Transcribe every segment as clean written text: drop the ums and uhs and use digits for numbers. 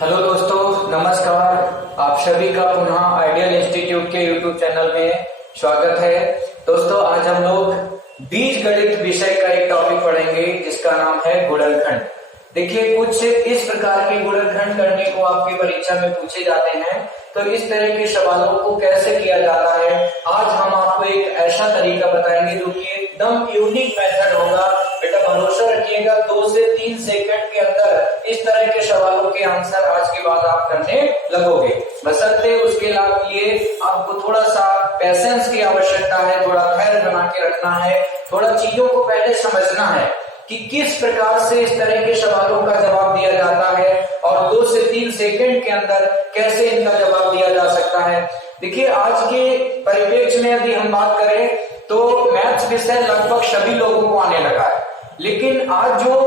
Hello दोस्तों, नमस्कार। आप सभी का पुनः आइडियल इंस्टीट्यूट के यूट्यूब चैनल में स्वागत है। दोस्तों, आज हम लोग बीजगणित विषय का एक टॉपिक पढ़ेंगे जिसका नाम है गुणनखंड। देखिए, कुछ इस प्रकार के गुणनखंड करने को आपकी परीक्षा में पूछे जाते हैं, तो इस तरह के सवालों को कैसे किया जाता है आज हम आपको एक ऐसा तरीका बताएंगे जो कि एकदम यूनिक मेथड होगा। बेटा भरोसा रखिएगा, 2 से 3 सेकंड के अंदर इस तरह के सवालों के आंसर आज के बाद आप करने लगोगे। बशर्ते उसके लिए आपको थोड़ा सा पेशेंस की आवश्यकता है, थोड़ा धैर्य बना के रखना है, थोड़ा चीजों को पहले समझना है कि किस प्रकार से इस तरह के सवालों का जवाब दिया जाता है और 2 से 3 सेकंड के अंदर कैसे इनका जवाब दिया जा सकता है। देखिए, आज के परिप्रेक्ष्य में यदि हम बात करें तो मैथ्स विषय लगभग सभी लोगों को आने लगा है, लेकिन आज जो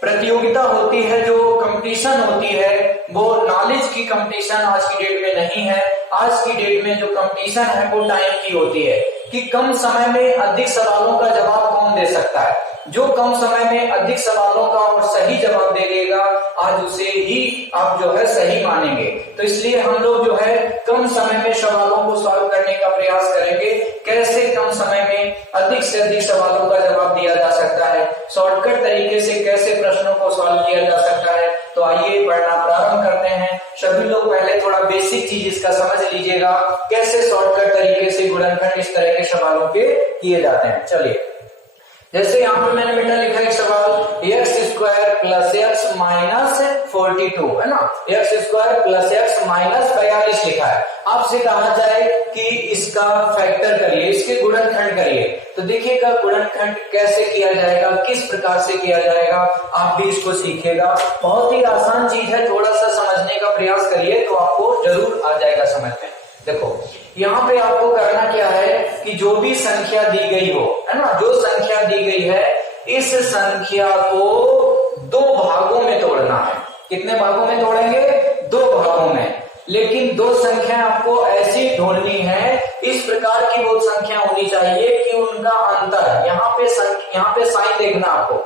प्रतियोगिता होती है, जो कंपटीशन होती है, वो नॉलेज की कंपटीशन आज की डेट में नहीं है। आज की डेट में जो कंपटीशन है वो टाइम की होती है कि कम समय में अधिक सवालों का जवाब कौन दे सकता है। जो कम समय में अधिक सवालों का और सही जवाब दे देगा, आज उसे ही आप जो है सही मानेंगे। तो इसलिए हम लोग जो है कम समय में सवालों को सॉल्व करने का प्रयास करेंगे। कैसे कम समय में अधिक से अधिक सवालों का जवाब दिया जा सकता है, शॉर्टकट तरीके से कैसे प्रश्नों को सॉल्व किया जा सकता है। तो आइए पढ़ना प्रारंभ करते हैं। सभी लोग पहले थोड़ा बेसिक चीज इसका समझ लीजिएगा, कैसे शॉर्टकट तरीके से गुणनखंड इस तरह के सवालों के किए जाते हैं। चलिए, जैसे यहाँ पे मैंने बेटा लिखा एक सवाल, x² + x - 42 है ना, x² + x - 42 लिखा है। आपसे कहा जाए कि इसका फैक्टर करिए, इसके गुणनखंड करिए, तो देखिएगा गुणनखंड कैसे किया जाएगा, किस प्रकार से किया जाएगा, आप भी इसको सीखिएगा। बहुत ही आसान चीज है, थोड़ा सा समझने का प्रयास करिए तो आपको जरूर आ जाएगा समझ में। देखो, यहाँ पे आपको करना क्या है कि जो भी संख्या दी गई हो, है ना, जो संख्या दी गई है, इस संख्या को 2 भागों में तोड़ना है। कितने भागों में तोड़ेंगे? 2 भागों में। लेकिन 2 संख्या आपको ऐसी ढूंढनी है, इस प्रकार की वो संख्या होनी चाहिए कि उनका अंतर, यहाँ पे साइन देखना आपको,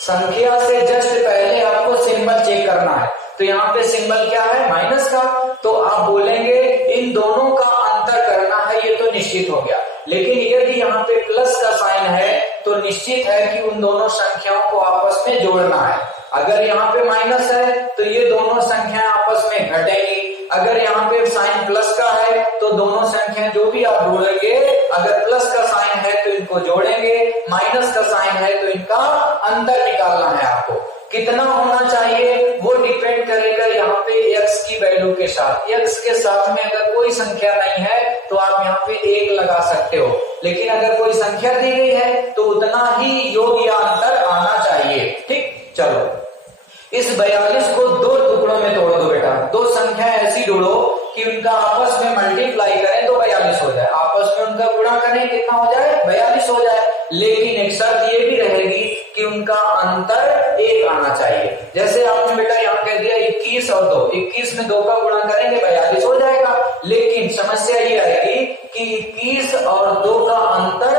संख्या से जस्ट पहले आपको सिंबल चेक करना है। तो यहाँ पे सिंबल क्या है? माइनस का। तो आप बोलेंगे इन दोनों का अंतर करना है, ये तो निश्चित हो गया। लेकिन यदि यहाँ पे प्लस का साइन है तो निश्चित है कि उन दोनों संख्याओं को आपस में जोड़ना है। अगर यहाँ पे माइनस है तो ये दोनों संख्याएं आपस में घटेंगी। अगर यहाँ पे साइन प्लस का है तो दोनों संख्याएं जो भी आप ढूंढेंगे, अगर प्लस का साइन है तो इनको जोड़ेंगे, माइनस का साइन है तो इनका अंतर निकालना है आपको। कितना होना चाहिए वो डिपेंड करेगा यहाँ पे x की वैल्यू के साथ। x के साथ में अगर कोई संख्या नहीं है तो आप यहाँ पे 1 लगा सकते हो, लेकिन अगर कोई संख्या दी गई है तो उतना ही योग या अंतर आना चाहिए। ठीक, चलो इस 42 को 2 टुकड़ों में तोड़ दो बेटा। 2 संख्या ऐसी ढूंढो कि उनका आपस में मल्टीप्लाई करें तो 42 हो जाए, आपस में उनका गुणा करें कितना हो जाए? 42 हो जाए। लेकिन एक शर्त ये भी रहेगी कि उनका अंतर 1 आना चाहिए। जैसे आपने बेटा यहाँ कह दिया 21 और 2, 21 में 2 का गुणा करेंगे 42 हो जाएगा। लेकिन समस्या ये आएगी कि 21 और 2 का अंतर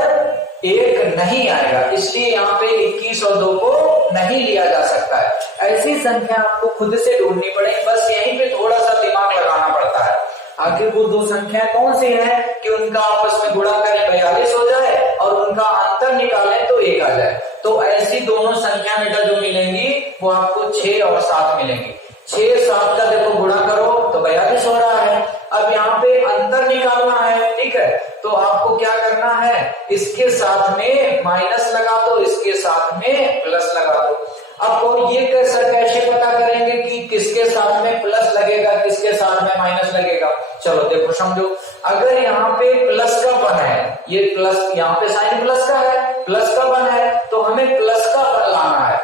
1 नहीं आएगा, इसलिए यहाँ पे 21 और 2 को नहीं लिया जा सकता है। ऐसी संख्या आपको खुद से ढूंढनी पड़ेगी, बस यहीं पे थोड़ा सा दिमाग लगाना पड़ता है। आखिर वो 2 संख्या कौन सी है कि उनका आपस में गुणा करें 42 हो जाए और उनका अंतर निकालें तो 1 आ जाए। तो ऐसी दोनों संख्या बेटा जो मिलेंगी वो आपको 6 और 7 मिलेंगी। 6 7 का देखो गुणा करो तो 42 हो रहा है। अब यहाँ पे अंतर निकालना है, ठीक है, तो आपको क्या करना है, इसके साथ में माइनस लगा दो, इसके साथ में प्लस लगा दो। अब ये कैसे पता करेंगे कि किसके साथ में प्लस लगेगा, किसके साथ में माइनस लगेगा? चलो देखो समझो, अगर यहाँ पे प्लस का 1 है, ये प्लस, यहाँ पे साइन प्लस का है, प्लस का 1 है, तो हमें प्लस का 1 लाना है।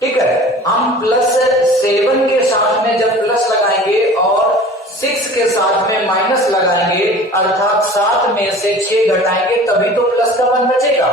ठीक है, हम +7 के साथ में जब प्लस लगाएंगे और 6 के साथ में माइनस लगाएंगे, अर्थात 7 में से 6 घटाएंगे, तभी तो प्लस का 1 बचेगा,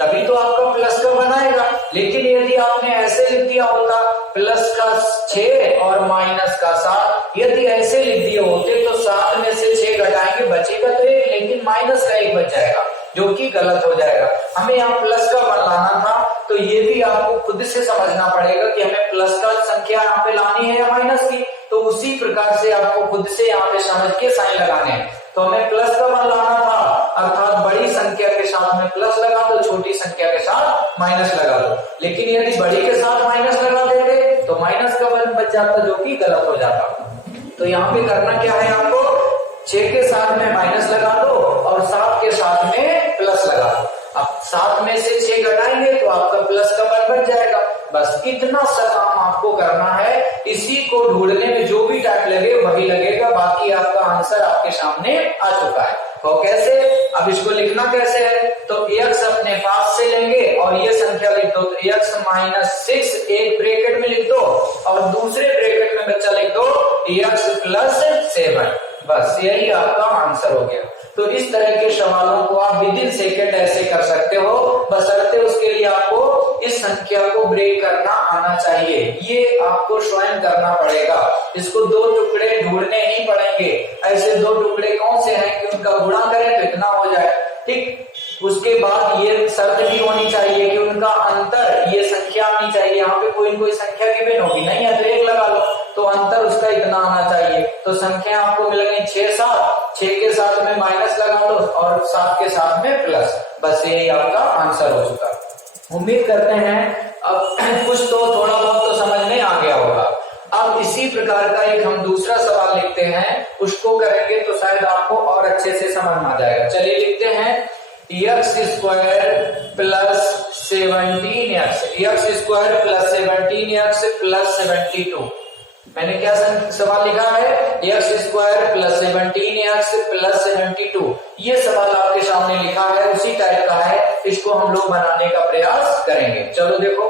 तभी तो आपका प्लस का 1 आएगा। लेकिन यदि आपने ऐसे लिख दिया होता प्लस का 6 और माइनस का 7, यदि ऐसे लिख दिए होते तो 7 में से 6 घटाएंगे बचेगा तो 1, लेकिन माइनस का 1 बच जाएगा, जो कि गलत हो जाएगा। हमें यहाँ प्लस का 1 लाना था, तो ये भी आपको खुद से समझना पड़ेगा कि हमें प्लस का संख्या यहाँ पे लानी है या माइनस की। तो उस उसी प्रकार से आपको खुद से यहाँ पे समझ के साइन लगाने हैं। तो हमें प्लस का मान लाना था, अर्थात बड़ी संख्या के साथ में प्लस लगा दो, छोटी संख्या के साथ माइनस लगा दो। लेकिन यदि बड़ी के साथ माइनस लगा देते तो माइनस का वन बच जाता, जो कि गलत हो जाता। तो यहाँ पे करना क्या है, आपको 6 के साथ में माइनस लगा दो और 7 के साथ में प्लस लगा दो। अब 7 में से 6 घटाएंगे तो आपका प्लस का वन बच जाएगा। बस इतना सा काम आपको करना है। इसी को ढूंढने में जो भी टाइम लगे वही लगेगा, बाकी आपका आंसर आपके सामने आ चुका है। तो कैसे, अब इसको लिखना कैसे है, तो x अपने पास से लेंगे और ये संख्या लिख दो, तो x -6 एक ब्रैकेट में लिख दो और दूसरे ब्रैकेट में बच्चा लिख दो x + 7। बस यही आपका आंसर हो गया। तो इस तरह के सवालों को आप विद इन सेकेंड ऐसे कर सकते हो, बशर्ते उसके लिए आपको इस संख्या को ब्रेक करना आना चाहिए। ये आपको स्वयं करना पड़ेगा। इसको 2 टुकड़े ढूंढने ही पड़ेंगे। ऐसे 2 टुकड़े कौन से हैं कि उनका गुणा करें तो इतना हो जाए, ठीक। उसके बाद ये शर्त भी होनी चाहिए कि उनका अंतर, ये संख्या आनी चाहिए। यहाँ पे कोई संख्या गिवन होगी, नहीं है तो 1 लगा लो, तो अंतर उसका इतना आना चाहिए। तो संख्या आपको मिल गई 6, 7, 6 के साथ में माइनस लगा लो और 7 के साथ में प्लस। बस यही आपका आंसर हो चुका। उम्मीद करते हैं अब कुछ तो थोड़ा बहुत तो समझ में आ गया होगा। अब इसी प्रकार का एक हम दूसरा सवाल लिखते हैं, उसको करेंगे तो शायद आपको और अच्छे से समझ में आ जाएगा। चलिए लिखते हैं x² + 17x, x² + 17x + 72। मैंने क्या सवाल लिखा है, x² + 17x + 72। ये सवाल आपके सामने लिखा है, उसी टाइप का है। इसको हम लोग बनाने का प्रयास करेंगे। चलो देखो,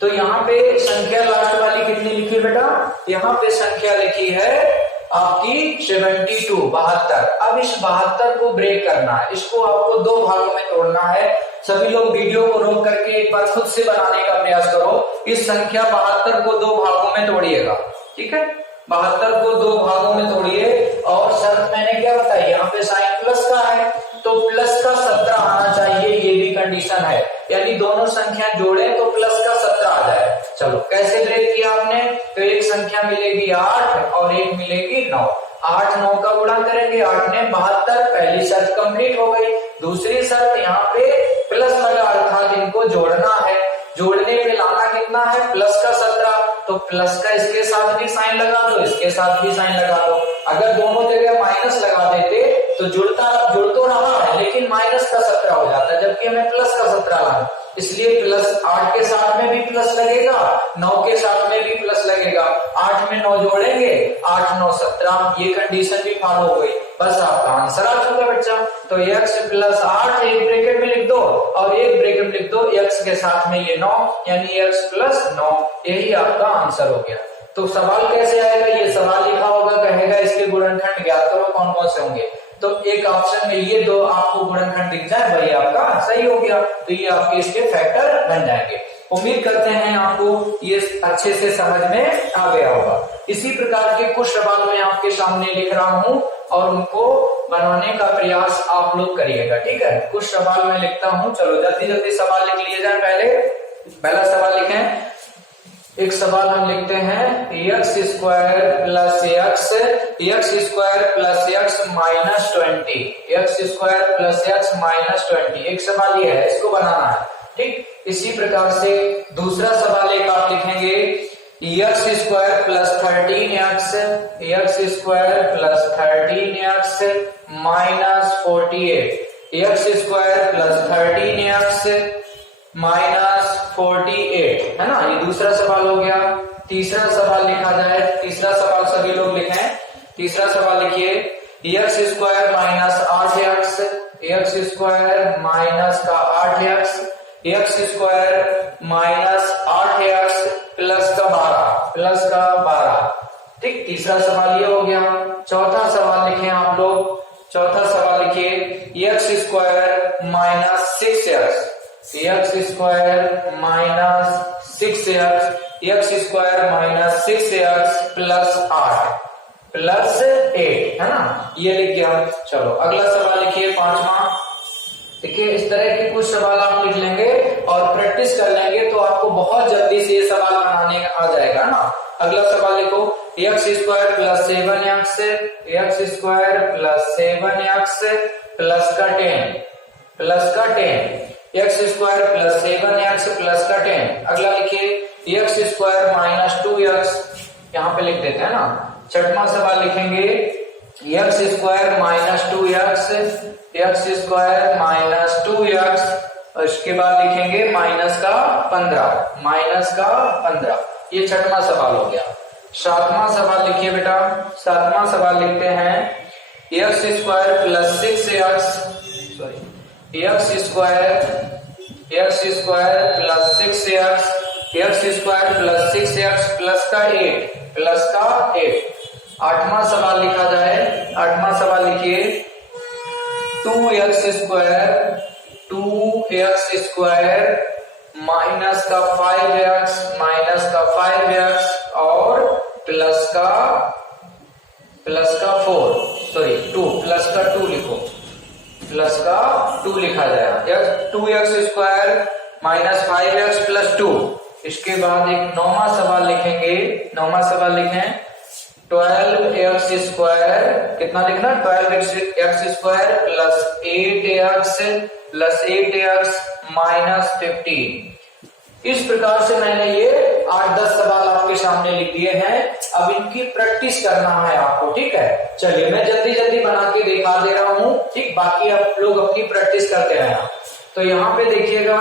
तो यहाँ पे संख्या लास्ट वाली कितनी लिखी बेटा, यहाँ पे संख्या लिखी है आपकी 72, 72। अब इस 72 को ब्रेक करना है। इसको आपको 2 भागों में तोड़ना है। सभी लोग वीडियो को रोक करके एक बार खुद से बनाने का प्रयास करो। इस संख्या 72 को 2 भागों में तोड़िएगा, ठीक है। 72 को 2 भागों में तोड़िए और शर्त मैंने क्या बताई, यहाँ पे साइन प्लस का है तो प्लस का 17 आना चाहिए, ये भी कंडीशन है। यानी दोनों संख्या जोड़े तो प्लस का 17 आ जाए। चलो कैसे ब्रेक किया आपने, तो एक संख्या मिलेगी 8 और एक मिलेगी 9। 8, 9 का गुणा करेंगे, 8 ने 72। पहली शर्त कंप्लीट हो गई। दूसरी शर्त यहाँ पे प्लस लगा, अर्थात इनको जोड़ना है। जोड़ने पे लाना कितना है, प्लस का 17। तो प्लस का इसके साथ भी साइन लगा दो, इसके साथ भी साइन लगा दो। अगर दोनों जगह माइनस लगा देते तो जुड़ तो रहा है लेकिन माइनस का 17 हो जाता है, जबकि हमें प्लस का 17 लाना। इसलिए प्लस 8 के साथ में भी प्लस लगेगा, 9 के साथ में भी प्लस लगेगा। 8 में 9 जोड़ेंगे, 8, 9, 17। ये कंडीशन भी फॉलो हो गई। बस आपका आंसर आ चुका बच्चा। तो x + 8 एक ब्रैकेट में लिख दो और एक ब्रैकेट में लिख दो x के साथ में ये 9, यानी x + 9। यही आपका आंसर हो गया। तो सवाल कैसे आएगा, ये सवाल लिखा होगा, कहेगा इसके गुणनखंड ज्ञात करो, कौन कौन से होंगे। तो एक ऑप्शन में ये 2 आपको गुणनखंड दिख जाए, वही आपका सही हो गया। तो ये आपके इसके फैक्टर बन जाएंगे। उम्मीद करते हैं आपको ये अच्छे से समझ में आ गया होगा। इसी प्रकार के कुछ सवाल मैं आपके सामने लिख रहा हूं और उनको बनाने का प्रयास आप लोग करिएगा, ठीक है। कुछ सवाल मैं लिखता हूं, चलो जल्दी जल्दी सवाल लिख लिए जाए। पहला सवाल लिखें। एक सवाल हम लिखते हैं x² + x, x² + x -20, x² + x -20। एक सवाल ये है, इसको बनाना है, ठीक। इसी प्रकार से दूसरा सवाल एक आप लिखेंगे x² + 13x, x² + 13x -48, x² + 13x -48, है ना। ये दूसरा सवाल हो गया। तीसरा सवाल लिखा जाए, तीसरा सवाल सभी लोग लिखें। तीसरा सवाल लिखिए x² - 8x, x² - 8x, x² - 8x plus का 12, ठीक। तीसरा सवाल ये हो गया। चौथा सवाल लिखें आप लोग। चौथा सवाल लिखिए x² - 6x, x² - 6x, x² - 6x +8 है ना, ये लिख गया। चलो अगला सवाल लिखिए, 5वां। देखिए इस तरह के कुछ सवाल आप लिख लेंगे और प्रैक्टिस कर लेंगे तो आपको बहुत जल्दी से ये सवाल बनाने आ जाएगा ना। अगला सवाल लिखो, x square plus 7x, x square plus 7x plus का 10, x square plus 7x plus का 10। अगला लिखिए एक्स स्क्वायर माइनस 2x, यहाँ पे लिख देते हैं ना। छठवां सवाल लिखेंगे x square minus 2x, x square minus 2x, और इसके बाद लिखेंगे माइनस का 15। ये छठवां सवाल हो गया। सातवां सवाल लिखिए बेटा, सातवां सवाल लिखते हैं x square plus 6x, x square plus 6x, x square plus 6x plus का 8। आठवां सवाल लिखा जाए, आठवां सवाल लिखिए 2x स्क्वायर माइनस का 5x और प्लस का 2 प्लस का 2 लिखो, प्लस का 2 लिखा जाएगा। 2x square minus 5x plus 2। इसके बाद एक नौवां सवाल लिखेंगे, नौवां सवाल लिखें 12x स्क्वायर, कितना लिखना 12x square plus 8x minus 15। इस प्रकार से मैंने ये 8-10 सवाल आपके सामने लिख दिए हैं। अब इनकी प्रैक्टिस करना है आपको, ठीक है। चलिए मैं जल्दी जल्दी बना के दिखा दे रहा हूँ, ठीक, बाकी आप लोग अपनी प्रैक्टिस करते रहना। तो यहाँ पे देखिएगा,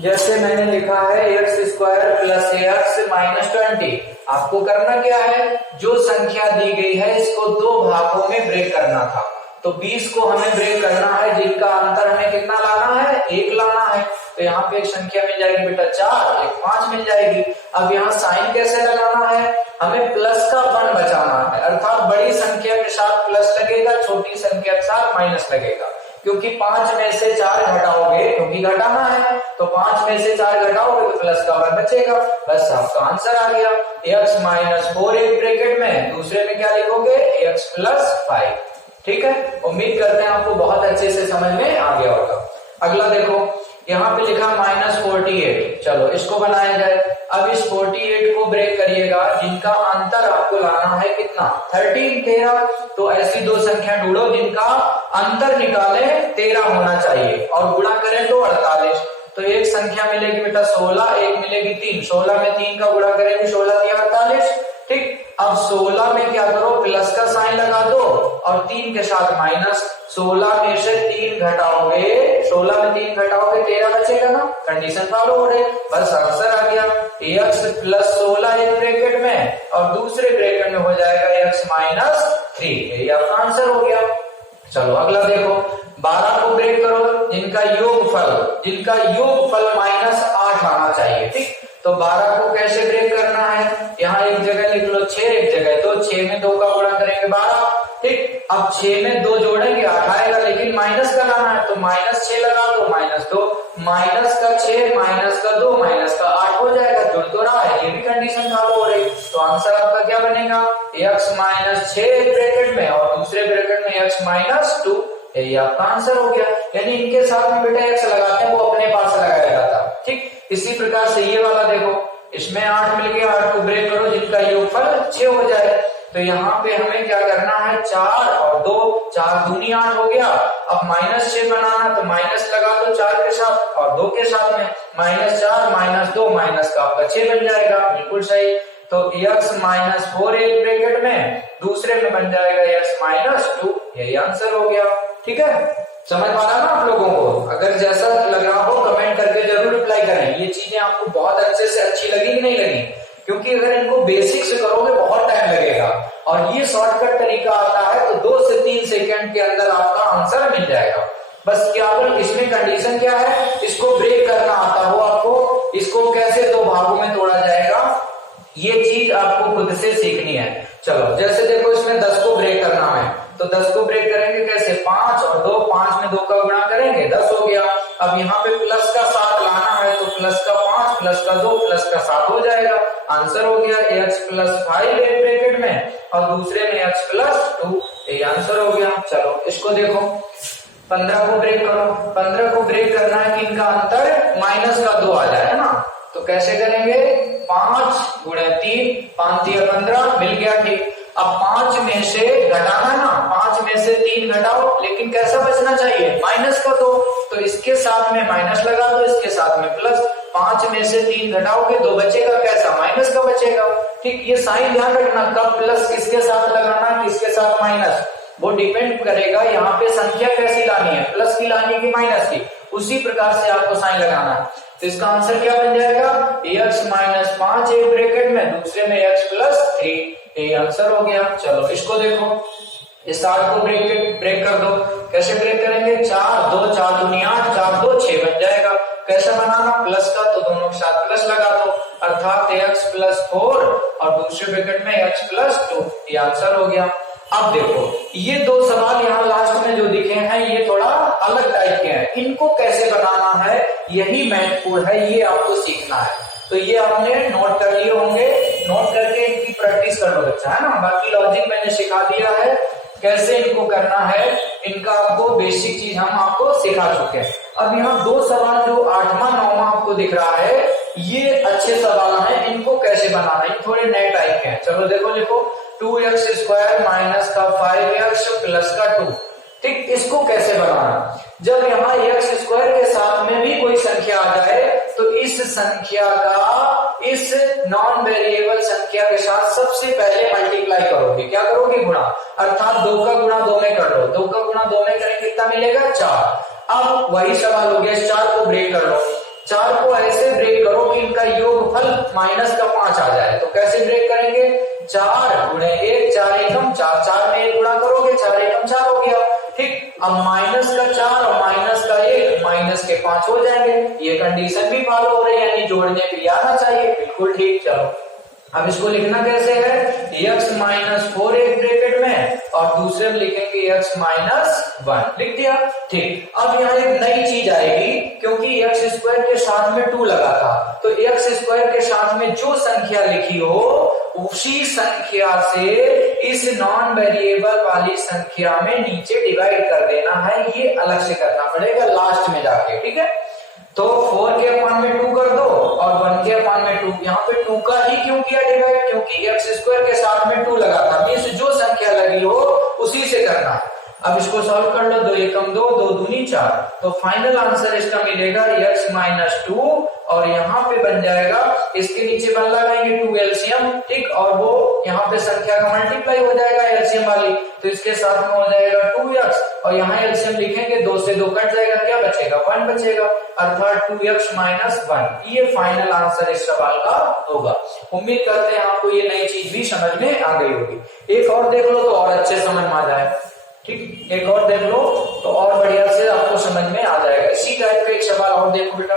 जैसे मैंने लिखा है x square plus x minus 20। आपको करना क्या है, जो संख्या दी गई है इसको 2 भागों में ब्रेक करना था। तो 20 को हमें ब्रेक करना है, जिनका अंतर हमें कितना लाना है, 1 लाना है। तो यहाँ पे एक संख्या मिल जाएगी बेटा 4, एक 5 मिल जाएगी। अब यहाँ साइन कैसे लगाना है, हमें प्लस का 1 बचाना है, अर्थात बड़ी संख्या के साथ प्लस लगेगा, छोटी संख्या के साथ माइनस लगेगा। क्योंकि 5 में से 4 घटाओगे, क्योंकि घटाना है, तो 5 में से 4 घटाओगे तो प्लस का 1 बचेगा। बस आपका आंसर आ गया। x माइनस 4 एक ब्रैकेट में, दूसरे में क्या लिखोगे x प्लस 5। ठीक है, उम्मीद करते हैं आपको बहुत अच्छे से समझ में आ गया होगा। अगला देखो, यहाँ पे लिखा माइनस 48। चलो इसको बनाया जाए। अब इस 48 को ब्रेक करिएगा, जिनका अंतर आपको लाना है कितना, 13। तो ऐसी 2 संख्या ढूंढो जिनका अंतर निकाले 13 होना चाहिए, और गुणा करें तो 48। तो एक संख्या मिलेगी बेटा 16, एक मिलेगी 3। 16 में 3 का गुणा करेंगे, 16 3 48। ठीक, अब 16 में क्या करो, प्लस का साइन लगा दो और 3 के साथ माइनस। 16 में से 3 घटाओगे, 16 में 3 घटाओगे 13 बचेगा ना, कंडीशन फॉलो हो रही। बस आंसर आ गया। x प्लस 16 एक ब्रैकेट में, और दूसरे ब्रैकेट में हो जाएगा x माइनस 3। यही आपका आंसर हो गया। चलो अगला देखो, 12 को ब्रेक करो, जिनका योगफल माइनस 8 आना चाहिए। ठीक, तो 12 को कैसे ब्रेक करना है, यहाँ एक जगह लिख लो 6, एक जगह 2। 6 में 2 का गुणा करेंगे 12। ठीक, अब 6 में 2 जोड़ेंगे 8 आएगा, लेकिन माइनस का लाना है, तो माइनस 6 लगा दो, माइनस 2, माइनस का 6, माइनस का 2, माइनस का 8 हो जाएगा। जुड़ तो रहा है, ये भी कंडीशन फॉलो हो रही। तो आंसर आपका क्या बनेगा, x माइनस 6 एक ब्रैकेट में, और दूसरे ब्रैकेट में x माइनस 2। यही आपका आंसर हो गया। यानी इनके साथ में बेटा x लगाते हैं, वो अपने पास लगाया जाता है। ठीक, इसी प्रकार से ये वाला देखो, इसमें 8 मिल गया, 8 को ब्रेक करो, जिनका योगफल 6 हो जाए। तो यहाँ पे हमें क्या करना है, 4 और 2, 4 दूनी 8 हो गया। अब माइनस 6 बनाना, तो माइनस लगा दो 4 के साथ और 2 के साथ में, माइनस 4 माइनस 2, माइनस का आपका 6 बन जाएगा। बिल्कुल सही। तो x माइनस 4 एक ब्रैकेट में, दूसरे में बन जाएगा x माइनस 2। यही आंसर हो गया। ठीक है, समझ पाना ना आप लोगों को। अगर जैसा लग रहा हो कमेंट करके जरूर रिप्लाई करें। ये चीजें आपको बहुत अच्छे से अच्छी लगी कि नहीं लगी, क्योंकि अगर इनको बेसिक से करोगे बहुत टाइम लगेगा, और ये शॉर्टकट तरीका आता है, तो 2 से 3 सेकंड के अंदर आपका आंसर मिल जाएगा। बस केवल इसमें कंडीशन क्या है, इसको ब्रेक करना आता हो आपको, इसको कैसे 2 भागों में तोड़ा जाएगा, ये चीज आपको खुद से सीखनी है। चलो जैसे देखो, इसमें 10 को ब्रेक करना है, तो 10 को ब्रेक करेंगे कैसे, 5 और 2, 5 में 2 का गुणा करेंगे 10 हो गया। अब यहाँ पे प्लस का 7 लाना है, तो प्लस का 5 प्लस का 2 प्लस का 7 हो जाएगा। आंसर हो गया x प्लस 5 एक ब्रैकेट में, और दूसरे में x प्लस 2। ये आंसर हो गया। चलो इसको देखो, 15 को ब्रेक करो। 15 को ब्रेक करना है कि इनका अंतर माइनस का 2 आ जाए ना, तो कैसे करेंगे, 5 गुणे 3, 5 3 15 मिल गया, ठीक। अब 5 में से घटाना ना, 5 में से 3 घटाओ, लेकिन कैसा बचना चाहिए, माइनस का दो, तो इसके साथ में माइनस लगा दो, इसके साथ में प्लस। 5 में से 3 घटाओगे 2 बचेगा, कैसा, माइनस का बचेगा, ठीक। ये साइन ध्यान रखना, कब प्लस किसके साथ लगाना, किसके साथ माइनस, वो डिपेंड करेगा यहाँ पे संख्या कैसी लानी है, प्लस की लानी की माइनस की, उसी प्रकार से आपको साइन लगाना है। तो इसका आंसर क्या बन जाएगा, x माइनस 5 एक ब्रैकेट में, दूसरे में x प्लस 3, ये आंसर हो गया। चलो इसको देखो, इस 8 को ब्रेक कर दो, कैसे ब्रेक करेंगे, 4 2 4 दूनी 8, 4 2 6 बन जाएगा। कैसे बनाना, प्लस का, तो दोनों के साथ प्लस लगा दो, अर्थात x प्लस 4 और दूसरे ब्रैकेट में x प्लस 2, ये आंसर हो गया। अब देखो ये 2 सवाल यहाँ लास्ट में जो दिखे हैं ये थोड़ा अलग टाइप के हैं, इनको कैसे बनाना है यही महत्वपूर्ण है, ये आपको सीखना है। तो ये आपने नोट कर लिए होंगे, नोट करके इनकी प्रैक्टिस कर लो बच्चा, है ना। बाकी लॉजिक मैंने सिखा दिया है, कैसे इनको करना है, इनका आपको बेसिक चीज हम आपको सिखा चुके हैं। अब यहाँ 2 सवाल जो 8वां 9वां आपको दिख रहा है, ये अच्छे सवाल हैं, इनको कैसे बनाना है, थोड़े नए टाइप के हैं। चलो देखो, लिखो 2x स्क्वायर माइनस का 5x प्लस का 2, ठीक। इसको कैसे बनाना, जब यहाँ x स्क्वायर के साथ में भी कोई संख्या आ जाए तो इस संख्या का इस नॉन वेरिएबल संख्या के साथ सबसे पहले मल्टीप्लाई करोगे, क्या करोगे, गुणा, अर्थात 2 का गुणा 2 में कर लो, 2 का गुणा 2 में करेंगे कितना मिलेगा, 4। अब वही सवाल हो गया, 4 को ब्रेक कर लो, 4 को ऐसे ब्रेक करो कि इनका योगफल माइनस का 5 आ जाए, तो कैसे ब्रेक करेंगे, 4 गुणे 1, 4 एकम 4, 4 में 1 गुणा करोगे, 4 एकम 4 हो गया, ठीक। अब माइनस का 4 और माइनस का 1 माइनस के 5 हो जाएंगे, ये कंडीशन भी फॉलो हो रही है, यानी जोड़ने के लिए आना चाहिए, बिल्कुल ठीक। चलो अब इसको लिखना कैसे है, x माइनस 4 एक ब्रैकेट में और दूसरे में लिखेंगे x माइनस 1, लिख दिया, ठीक। अब यहाँ एक नई चीज आएगी, क्योंकि x स्क्वायर के साथ में 2 लगा था, तो x स्क्वायर के साथ में जो संख्या लिखी हो उसी संख्या से इस नॉन वेरिएबल वाली संख्या में नीचे डिवाइड कर देना है, ये अलग से करना पड़ेगा लास्ट में जाके, ठीक है। तो 4 के अपान में 2 कर दो और 1 के अपान में 2, यहाँ पे 2 का ही क्यों किया डिवाइड, क्योंकि x स्क्वायर के साथ में 2 लगा था, मींस जो संख्या लगी हो उसी से करना। अब इसको सॉल्व कर लो, 2 एकम 2, 2 दूनी 4, तो फाइनल आंसर इसका मिलेगा x माइनस 2, और यहाँ पे बन जाएगा, इसके नीचे 1 लगाएंगे 2 एलसीएम, ठीक, और वो यहाँ पे संख्या का मल्टीप्लाई हो जाएगा एलसीएम वाली, तो इसके साथ में हो जाएगा 2x, और यहाँ एलसीएम लिखेंगे, 2 से 2 कट जाएगा, क्या बचेगा, 1 बचेगा, अर्थात 2x माइनस 1, ये फाइनल आंसर इस सवाल का होगा। उम्मीद करते हैं आपको ये नई चीज भी समझ में आ गई होगी। एक और देख लो तो और अच्छे समझ में आ जाए, ठीक, एक और देख लो तो और बढ़िया से आपको समझ में आ जाएगा। इसी टाइप का एक सवाल और देखो बेटा,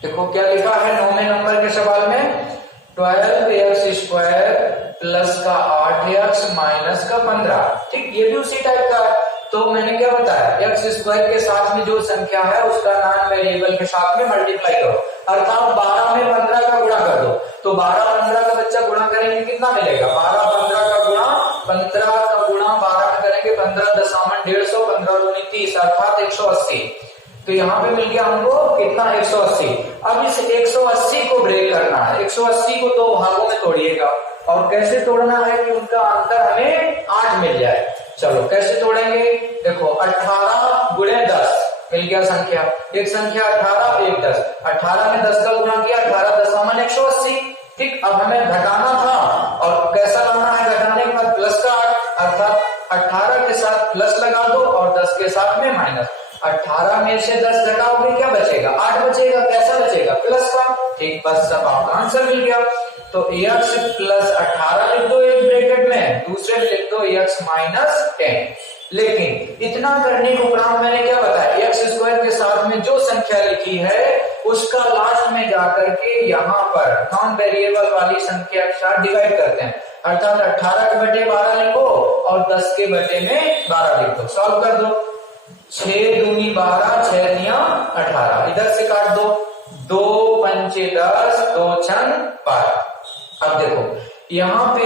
देखो क्या लिखा है 9वें नंबर के सवाल में, 12x स्क्वायर प्लस का 8x माइनस का 15, ठीक, ये भी उसी टाइप का है। तो मैंने क्या बताया, x स्क्वायर के साथ में जो संख्या है उसका नॉन वेरिएबल के साथ में मल्टीप्लाई करो, अर्थात 12 में 15 का गुणा कर दो, तो 12 15 का बच्चा गुणा करेंगे कितना मिलेगा, 12 15 का गुणा 15 का गुणा 12 में करेंगे 15 दशामन 150, 15 दूनी 30, अर्थात 180, तो यहाँ पे मिल गया हमको कितना, 180। अब इस 180 को ब्रेक करना है, 180 को 2 भागों में तोड़िएगा, और कैसे तोड़ना है कि उनका अंतर हमें 8 मिल जाए। चलो कैसे तोड़ेंगे, देखो 18 गुणे 10 मिल गया संख्या, एक संख्या 18 एक 10, 18 में 10 का गुणा किया, 18 दशामन 180, ठीक। अब हमें घटाना था, और कैसा लाना है, घटाने के बाद प्लस का 8, अर्थात 18 के साथ प्लस लगा दो और 10 के साथ में माइनस, 18 में से 10 घटाओगे क्या बचेगा, 8 बचेगा, कैसा बचेगा, प्लस का, ठीक, बस सब आपका आंसर मिल गया। तो x प्लस 18 लिख दो एक ब्रैकेट में, दूसरे में लिख दो x माइनस 10। लेकिन इतना करने के उपरांत मैंने क्या बताया, x स्क्वायर के साथ में जो संख्या लिखी है उसका लास्ट में जाकर के यहाँ पर नॉन वेरिएबल वाली संख्या के साथ डिवाइड करते हैं, अर्थात 18 के बटे 12 लिखो और 10 के बटे में 12 लिख दो, सॉल्व कर दो, 6 दूनी 12, 6 दिया 18, इधर से काट दो, 2 पंचे 10, 2 छन 12। अब देखो यहाँ पे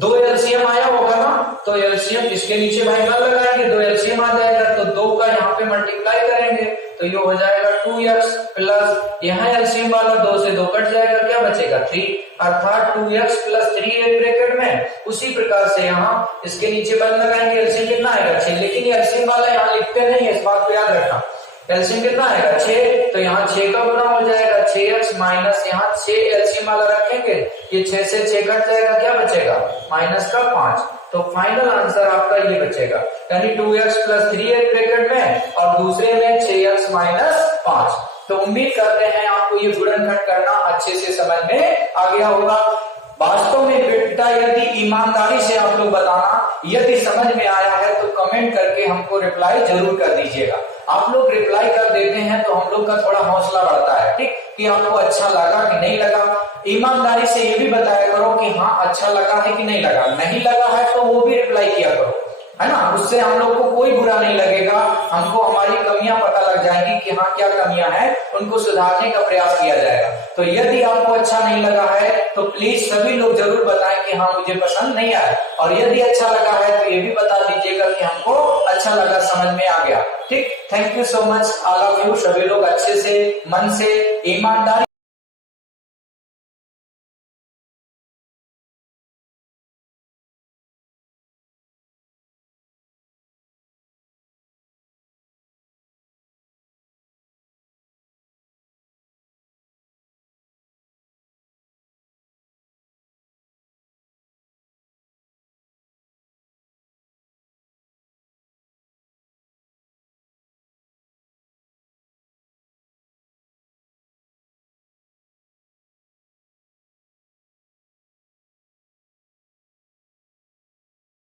2 एलसीएम आया होगा ना, तो एलसीएम इसके नीचे भाई 1 लगाएंगे, 2 एलसीएम आ जाएगा, तो 2 का यहाँ पे मल्टीप्लाई करेंगे तो ये हो जाएगा 2x प्लस यहाँ एलसीएम वाला 2 से 2 कट जाएगा, क्या बचेगा 3, अर्थात 2x प्लस 3 एक ब्रैकेट में। उसी प्रकार से यहाँ इसके नीचे बंद लगाएंगे, एलसीएम कितना आएगा 6, लेकिन ये एलसीएम वाला यहाँ लिखते नहीं है, इस बात को याद रखना। एलसीएम कितना आएगा 6, तो यहाँ 6 का गुना हो जाएगा 6x माइनस यहाँ 6 एलसीएम वाला रखेंगे, ये 6 से 6 कट जाएगा, क्या बचेगा माइनस का 5। तो फाइनल आंसर आपका ये बचेगा, यानी 2x प्लस 3 एक ब्रैकेट में और दूसरे में 6x माइनस 5। तो उम्मीद करते हैं आपको ये गुणनखंड करना अच्छे से समझ में आ गया होगा। वास्तव में बेटा यदि ईमानदारी से आप लोग बताना, यदि समझ में आया है तो कमेंट करके हमको रिप्लाई जरूर कर दीजिएगा। आप लोग रिप्लाई कर देते हैं तो हम लोग का थोड़ा हौसला बढ़ता है, ठीक, कि आपको अच्छा लगा कि नहीं लगा। ईमानदारी से ये भी बताया करो कि हाँ अच्छा लगा है कि नहीं लगा, नहीं लगा है तो वो भी रिप्लाई किया करो, है ना। उससे हम लोग को कोई बुरा नहीं लगेगा, हमको हमारी कमियां पता लग जाएंगी कि हाँ क्या कमियां हैं, उनको सुधारने का प्रयास किया जाएगा। तो यदि आपको अच्छा नहीं लगा है तो प्लीज सभी लोग जरूर बताएं कि हाँ मुझे पसंद नहीं आया, और यदि अच्छा लगा है तो ये भी बता दीजिएगा कि हमको अच्छा लगा, समझ में आ गया, ठीक। Thank you so much all of you, सभी लोग अच्छे से मन से ईमानदारी